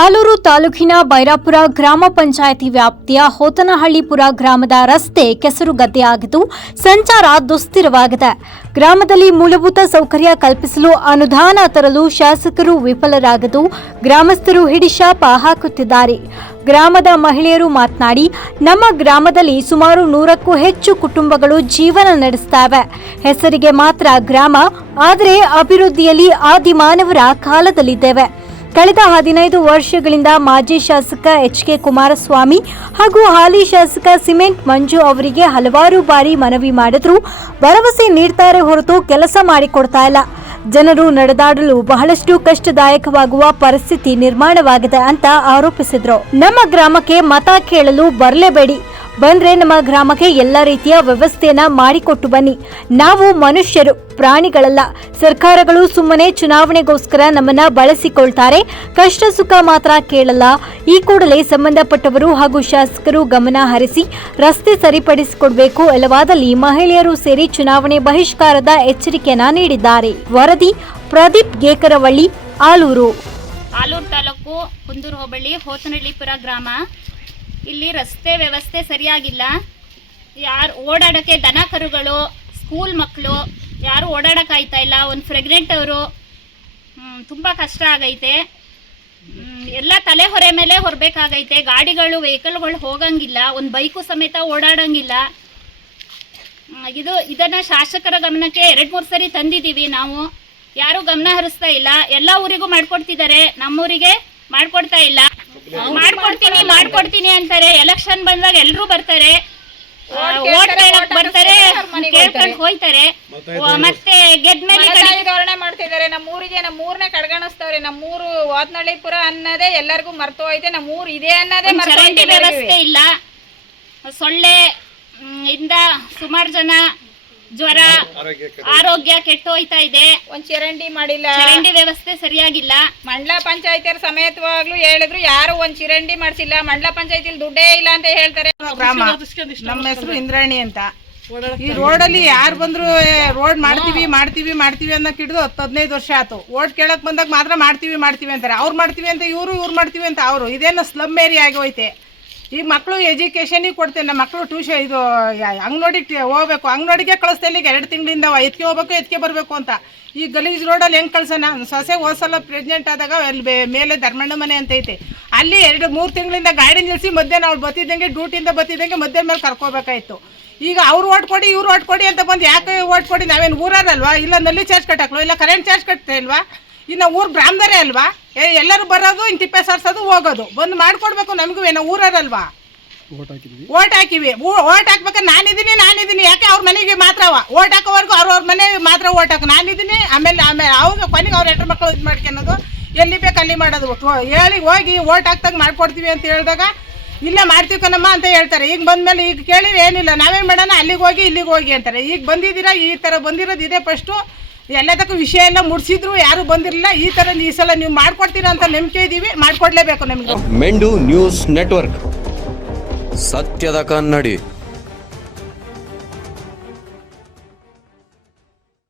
ಆಲೂರು ತಾಲೂಕಿನ ಬೈರಾಪುರ ಗ್ರಾಮ ಪಂಚಾಯಿತಿ ವ್ಯಾಪ್ತಿಯ ಹೋತನಹಳ್ಳಿಪುರ ಗ್ರಾಮದ ರಸ್ತೆ ಕೆಸರುಗದ್ದೆಯಾಗಿದ್ದು ಸಂಚಾರ ದುಸ್ಥಿರವಾಗಿದೆ. ಗ್ರಾಮದಲ್ಲಿ ಮೂಲಭೂತ ಸೌಕರ್ಯ ಕಲ್ಪಿಸಲು ಅನುದಾನ ತರಲು ಶಾಸಕರು ವಿಫಲರಾಗದು ಗ್ರಾಮಸ್ಥರು ಹಿಡಿಶಾಪ ಹಾಕುತ್ತಿದ್ದಾರೆ. ಗ್ರಾಮದ ಮಹಿಳೆಯರು ಮಾತನಾಡಿ, ನಮ್ಮ ಗ್ರಾಮದಲ್ಲಿ ಸುಮಾರು ನೂರಕ್ಕೂ ಹೆಚ್ಚು ಕುಟುಂಬಗಳು ಜೀವನ ನಡೆಸುತ್ತವೆ. ಹೆಸರಿಗೆ ಮಾತ್ರ ಗ್ರಾಮ, ಆದರೆ ಅಭಿವೃದ್ಧಿಯಲ್ಲಿ ಆದಿಮಾನವರ ಕಾಲದಲ್ಲಿದ್ದೇವೆ. ಕಳೆದ ಹದಿನೈದು ವರ್ಷಗಳಿಂದ ಮಾಜಿ ಶಾಸಕ ಎಚ್ ಕೆ ಕುಮಾರಸ್ವಾಮಿ ಹಾಗೂ ಹಾಲಿ ಶಾಸಕ ಸಿಮೆಂಟ್ ಮಂಜು ಅವರಿಗೆ ಹಲವಾರು ಬಾರಿ ಮನವಿ ಮಾಡಿದ್ರು. ಭರವಸೆ ನೀಡ್ತಾರೆ ಹೊರತು ಕೆಲಸ ಮಾಡಿಕೊಡ್ತಾ ಇಲ್ಲ. ಜನರು ನಡೆದಾಡಲು ಬಹಳಷ್ಟು ಕಷ್ಟದಾಯಕವಾಗುವ ಪರಿಸ್ಥಿತಿ ನಿರ್ಮಾಣವಾಗಿದೆ ಅಂತ ಆರೋಪಿಸಿದ್ರು. ನಮ್ಮ ಗ್ರಾಮಕ್ಕೆ ಮತ ಕೇಳಲು ಬರಲೇಬೇಡಿ. ಬಂದ್ರೆ ನಮ್ಮ ಗ್ರಾಮಕ್ಕೆ ಎಲ್ಲ ರೀತಿಯ ವ್ಯವಸ್ಥೆಯನ್ನ ಮಾಡಿಕೊಟ್ಟು ಬನ್ನಿ. ನಾವು ಮನುಷ್ಯರು, ಪ್ರಾಣಿಗಳಲ್ಲ. ಸರ್ಕಾರಗಳು ಸುಮ್ಮನೆ ಚುನಾವಣೆಗೋಸ್ಕರ ನಮ್ಮನ್ನ ಬಳಸಿಕೊಳ್ತಾರೆ. ಕಷ್ಟ ಸುಖ ಮಾತ್ರ ಕೇಳಲ್ಲ. ಈ ಕೂಡಲೇ ಸಂಬಂಧಪಟ್ಟವರು ಹಾಗೂ ಶಾಸಕರು ಗಮನ ಹರಿಸಿ ರಸ್ತೆ ಸರಿಪಡಿಸಿಕೊಡ್ಬೇಕು ಇಲ್ಲವಾದಲ್ಲಿ ಮಹಿಳೆಯರು ಸೇರಿ ಚುನಾವಣೆ ಬಹಿಷ್ಕಾರದ ಎಚ್ಚರಿಕೆಯನ್ನ ನೀಡಿದ್ದಾರೆ. ವರದಿ ಪ್ರದೀಪ್ ಗೇಕರವಳ್ಳಿ, ಆಲೂರು. ಆಲೂರು ತಾಲೂಕು ಕುಂದೂರು ಹೋಬಳಿ ಹೋತನಹಳ್ಳಿಪುರ ಗ್ರಾಮ. ಇಲ್ಲಿ ರಸ್ತೆ ವ್ಯವಸ್ಥೆ ಸರಿಯಾಗಿಲ್ಲ. ಯಾರು ಓಡಾಡೋಕ್ಕೆ ದನ ಕರುಗಳು ಸ್ಕೂಲ್ ಮಕ್ಕಳು ಯಾರು ಓಡಾಡೋಕ್ಕಾಯ್ತಾ ಇಲ್ಲ. ಒಂದು ಪ್ರೆಗ್ನೆಂಟ್ ಅವರು ತುಂಬ ಕಷ್ಟ ಆಗೈತೆ. ಎಲ್ಲ ತಲೆ ಹೊರೆ ಮೇಲೆ ಹೊರಬೇಕಾಗೈತೆ. ಗಾಡಿಗಳು, ವೆಹಿಕಲ್ಗಳು ಹೋಗಂಗಿಲ್ಲ. ಒಂದು ಬೈಕು ಸಮೇತ ಓಡಾಡಂಗಿಲ್ಲ. ಇದು, ಇದನ್ನು ಶಾಸಕರ ಗಮನಕ್ಕೆ ಎರಡು ಮೂರು ಸರಿ ತಂದಿದ್ದೀವಿ ನಾವು. ಯಾರೂ ಗಮನ ಹರಿಸ್ತಾ ಇಲ್ಲ. ಎಲ್ಲ ಊರಿಗೂ ಮಾಡಿಕೊಡ್ತಿದ್ದಾರೆ. ನಮ್ಮೂರಿಗೆ ಮಾಡಿಕೊಡ್ತಾ ಇಲ್ಲ. ಮಾಡ್ಕೊಡ್ತೀನಿ ಮಾಡ್ಕೊಡ್ತೀನಿ ಅಂತಾರೆ. ಎಲೆಕ್ಷನ್ ಬಂದಾಗ ಎಲ್ರು ಬರ್ತಾರೆ. ಓಟ್ ಕೇಳಕ್ ಬರ್ತಾರೆ ಕೇಳ್ಕೊಂಡು ಹೋಯ್ತಾರೆ. ಮತ್ತೆ ಗೆದ್ಮೇಲೆ ಧೋರಣೆ ಮಾಡ್ತಿದ್ದಾರೆ. ನಮ್ಮ ಊರಿಗೆ ನಮ್ಮ ಊರ್ನೇ ಕಡ್ಗಣಿಸ್ತವ್ರೆ. ನಮ್ಮ ಊರು ವಾತ್ನಳ್ಳಿಪುರ ಅನ್ನೋದೇ ಎಲ್ಲರಿಗೂ ಮರ್ತು ಹೋಯ್ತೆ. ನಮ್ಮ ಊರು ಇದೆ ಅನ್ನೋದೇ ಚರಂಡಿ ವ್ಯವಸ್ಥೆ ಇಲ್ಲ. ಸೊಳ್ಳೆ ಇಂದ ಸುಮಾರು ಜನ ಜ್ವರ ಆರೋಗ್ಯ ಕೆಟ್ಟು ಹೋಯ್ತಾ ಇದೆ. ಒಂದ್ ಚರಂಡಿ ಮಾಡಿಲ್ಲ. ಚರಂಡಿ ವ್ಯವಸ್ಥೆ ಸರಿಯಾಗಿಲ್ಲ. ಮಂಡಲ ಪಂಚಾಯತಿಯರ ಸಮೇತವಾಗ್ಲೂ ಹೇಳಿದ್ರು ಯಾರು ಒಂದ್ ಚರಂಡಿ ಮಾಡ್ಸಿಲ್ಲ. ಮಂಡಲ ಪಂಚಾಯತಿಲಿ ದುಡ್ಡೇ ಇಲ್ಲ ಅಂತ ಹೇಳ್ತಾರೆ. ನಮ್ಮ ಹೆಸರು ಇಂದ್ರಾಣಿ ಅಂತ. ಈ ರೋಡಲ್ಲಿ ಯಾರು ಬಂದ್ರು ರೋಡ್ ಮಾಡ್ತೀವಿ ಮಾಡ್ತೀವಿ ಮಾಡ್ತೀವಿ ಅನ್ನೋಕೆ ಹಿಡಿದು ಹತ್ತು ಹದಿನೈದು ವರ್ಷ ಆಯ್ತು. ಓಟ್ ಕೇಳಕ್ ಬಂದಾಗ ಮಾತ್ರ ಮಾಡ್ತೀವಿ ಮಾಡ್ತೀವಿ ಅಂತಾರೆ. ಅವ್ರು ಮಾಡ್ತೀವಿ ಅಂತ ಇವರು ಇವ್ರು ಮಾಡ್ತೀವಿ ಅಂತ ಅವರು. ಇದೇನೋ ಸ್ಲಮ್ ಏರಿಯಾ ಆಗಿ ಹೋಯ್ತೆ. ಈಗ ಮಕ್ಕಳು ಎಜುಕೇಷನಿಗೆ ಕೊಡ್ತೇನೆ ನಮ್ಮ ಮಕ್ಕಳು ಟ್ಯೂಷನ್ ಇದು ಅಂಗನವಾಡಿಗೆ ಹೋಗ್ಬೇಕು. ಅಂಗನವಾಡಿಗೆ ಕಳಿಸ್ತೇನೆ ಈಗ ಎರಡು ತಿಂಗಳಿಂದ ಎತ್ಕೆ ಹೋಗ್ಬೇಕು, ಎತ್ಕೆ ಬರಬೇಕು ಅಂತ. ಈ ಗಲೀಜ್ ರೋಡಲ್ಲಿ ಹೆಂಗೆ ಕಳ್ಸೋಣ? ಸೊಸೆ ಹೋದ್ಸಲ ಪ್ರೆಗ್ನೆಂಟ್ ಆದಾಗ ಅಲ್ಲಿ ಮೇಲೆ ಧರ್ಮಣ್ಣ ಮನೆ ಅಂತ ಐತೆ. ಅಲ್ಲಿ ಎರಡು, ಮೂರು ತಿಂಗಳಿಂದ ಗಾಡಿ ನಿಲ್ಲಿಸಿ ಮಧ್ಯಾಹ್ನ ಅವ್ಳು ಬತ್ತಿದ್ದಂಗೆ ಡ್ಯೂಟಿಯಿಂದ ಬತ್ತಿದ್ದಂಗೆ ಮಧ್ಯಾಹ್ನ ಮೇಲೆ ಕರ್ಕೋಬೇಕಾಯ್ತು. ಈಗ ಅವ್ರು ಓಟ್ ಕೊಡಿ, ಇವ್ರು ಓಟ್ ಕೊಡಿ ಅಂತ ಬಂದು ಯಾಕೆ ಓಟ್ ಕೊಡಿ? ನಾವೇನು ಊರಲ್ವಾ ಇಲ್ಲ ನಲ್ಲಿ ಚಾರ್ಜ್ ಕಟ್ಟಾಕ್ಲೋ ಇಲ್ಲ ಕರೆಂಟ್ ಚಾರ್ಜ್ ಕಟ್ತಾ ಇಲ್ವಾ? ಇನ್ನು ಊರು ಗ್ರಾಮದರೇ ಅಲ್ವಾ? ಏ ಎಲ್ಲರೂ ಬರೋದು ಇನ್ನು ತಿಪ್ಪೆ ಸಾರ್ಸೋದು ಹೋಗೋದು. ಬಂದು ಮಾಡ್ಕೊಡ್ಬೇಕು ನಮಗೂ ಏನೋ ಊರಲ್ವಾ ಓಟ್ ಹಾಕಿವಿ. ಓಟ್ ಹಾಕ್ಬೇಕು ನಾನಿದ್ದೀನಿ ನಾನಿದ್ದೀನಿ. ಯಾಕೆ ಅವ್ರ ಮನೆಗೆ ಮಾತ್ರವ ಓಟ್ ಹಾಕೋವರೆಗೂ ಅವ್ರವ್ರ ಮನೆ ಮಾತ್ರ ಓಟ್ ಹಾಕು. ನಾನಿದ್ದೀನಿ ಆಮೇಲೆ ಆಮೇಲೆ ಅವಾಗ ಕೊನೆಗೆ ಅವ್ರ ಹೆಟ್ರ ಮಕ್ಕಳು ಇದು ಮಾಡ್ಕೊಳೋದು ಎಲ್ಲಿ ಬೇಕು ಅಲ್ಲಿ ಮಾಡೋದು. ಹೇಳಿ ಹೋಗಿ ಓಟ್ ಹಾಕ್ದಾಗ ಮಾಡ್ಕೊಡ್ತೀವಿ ಅಂತ ಹೇಳಿದಾಗ ಇಲ್ಲೇ ಮಾಡ್ತೀವಿ ಕಣಮ್ಮ ಅಂತ ಹೇಳ್ತಾರೆ. ಈಗ ಬಂದ್ಮೇಲೆ ಈಗ ಕೇಳಿ ಏನಿಲ್ಲ. ನಾವೇನು ಮಾಡೋಣ? ಅಲ್ಲಿಗೆ ಹೋಗಿ ಇಲ್ಲಿಗೆ ಹೋಗಿ ಅಂತಾರೆ. ಈಗ ಬಂದಿದ್ದೀರಾ? ಈ ಥರ ಬಂದಿರೋದು ಇದೆ ಫಸ್ಟು ಎಲ್ಲದಕ್ಕೂ ವಿಷಯ ಎಲ್ಲ ಮುಡಿಸಿದ್ರು, ಯಾರು ಬಂದಿರಲಿಲ್ಲ. ಈ ತರ ಈ ಸಲ ನೀವು ಮಾಡ್ಕೊಡ್ತೀರಾ ಅಂತ ನಂಬಿಕೆ ಇದ್ದೀವಿ ಮಾಡ್ಕೊಡ್ಲೇಬೇಕು ನಿಮ್ಗೆ. ಮೆಂಡು ನ್ಯೂಸ್ ನೆಟ್ವರ್ಕ್. ಸತ್ಯದ ಕನ್ನಡಿ.